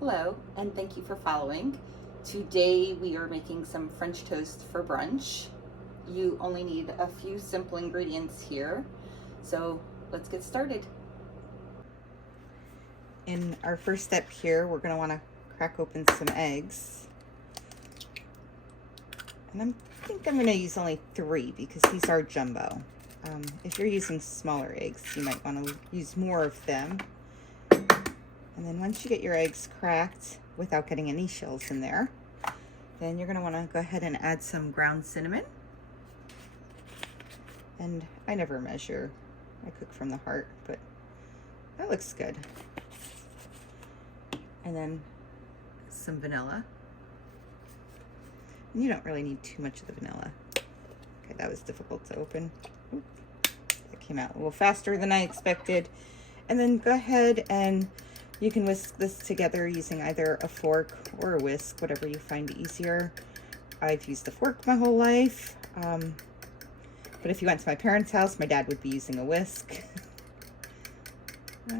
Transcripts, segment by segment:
Hello, and thank you for following. Today we are making some French toast for brunch. You only need a few simple ingredients here, so let's get started. In our first step here, we're going to want to crack open some eggs. And I think I'm going to use only 3 because these are jumbo. If you're using smaller eggs, you might want to use more of them. And then once you get your eggs cracked without getting any shells in there, then you're going to want to go ahead and add some ground cinnamon. And I never measure. I cook from the heart, but that looks good. And then some vanilla. And you don't really need too much of the vanilla. Okay, that was difficult to open. Oop, it came out a little faster than I expected. And then go ahead and you can whisk this together using either a fork or a whisk, whatever you find easier. I've used a fork my whole life. But if you went to my parents' house, my dad would be using a whisk.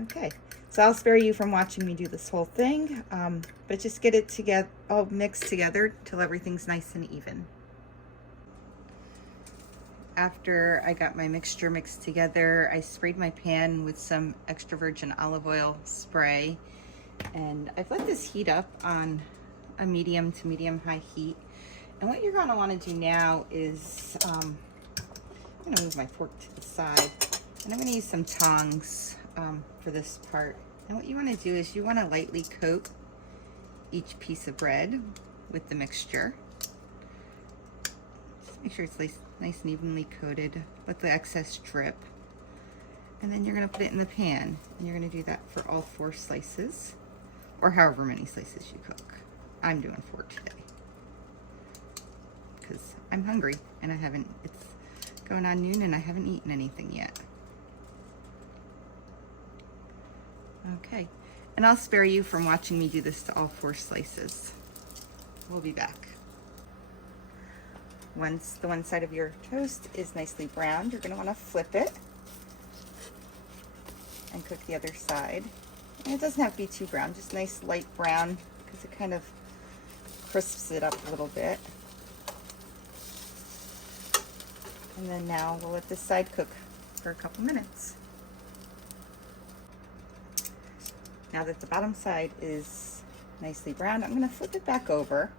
Okay, so I'll spare you from watching me do this whole thing, but just get it together, all mixed together till everything's nice and even. After I got my mixture mixed together, I sprayed my pan with some extra virgin olive oil spray, and I've let this heat up on a medium to medium high heat. And what you're going to want to do now is I'm going to move my fork to the side, and I'm going to use some tongs for this part. And what you want to do is you want to lightly coat each piece of bread with the mixture. Just make sure it's nice and evenly coated. Let the excess drip. And then you're going to put it in the pan. And you're going to do that for all 4 slices, or however many slices you cook. I'm doing 4 today because I'm hungry and it's going on noon and I haven't eaten anything yet. Okay, and I'll spare you from watching me do this to all 4 slices. We'll be back. Once the one side of your toast is nicely browned, you're going to want to flip it and cook the other side. And it doesn't have to be too brown, just nice light brown because it kind of crisps it up a little bit. And then now we'll let this side cook for a couple minutes. Now that the bottom side is nicely browned, I'm going to flip it back over.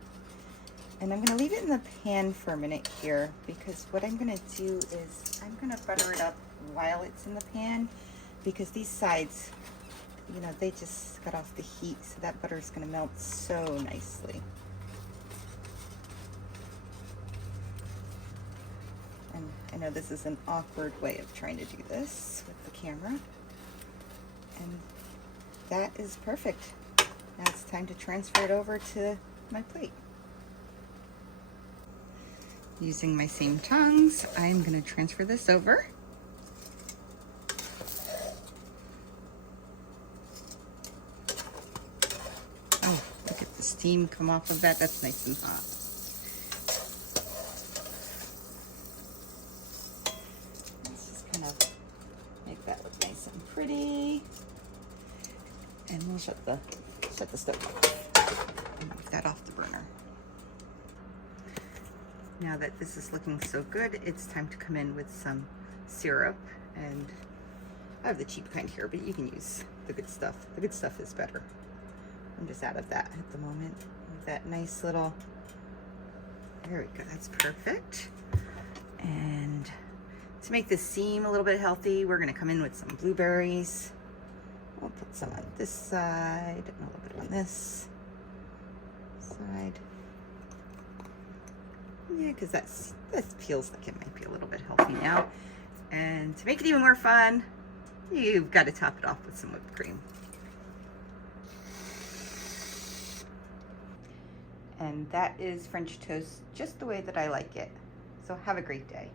And I'm going to leave it in the pan for a minute here because what I'm going to do is I'm going to butter it up while it's in the pan because these sides, you know, they just got off the heat, so that butter is going to melt so nicely. And I know this is an awkward way of trying to do this with the camera. And that is perfect. Now it's time to transfer it over to my plate. Using my same tongs, I'm going to transfer this over. Oh, look at the steam come off of that. That's nice and hot. Let's just kind of make that look nice and pretty. And we'll shut the stove off and move that off the burner. Now that this is looking so good, it's time to come in with some syrup. And I have the cheap kind here, but you can use the good stuff. The good stuff is better. I'm just out of that at the moment. That nice little, there we go, that's perfect. And to make this seem a little bit healthy, we're gonna come in with some blueberries. We'll put some on this side and a little bit on this side. Yeah, because that feels like it might be a little bit healthy now. And to make it even more fun, you've got to top it off with some whipped cream. And that is French toast just the way that I like it. So have a great day.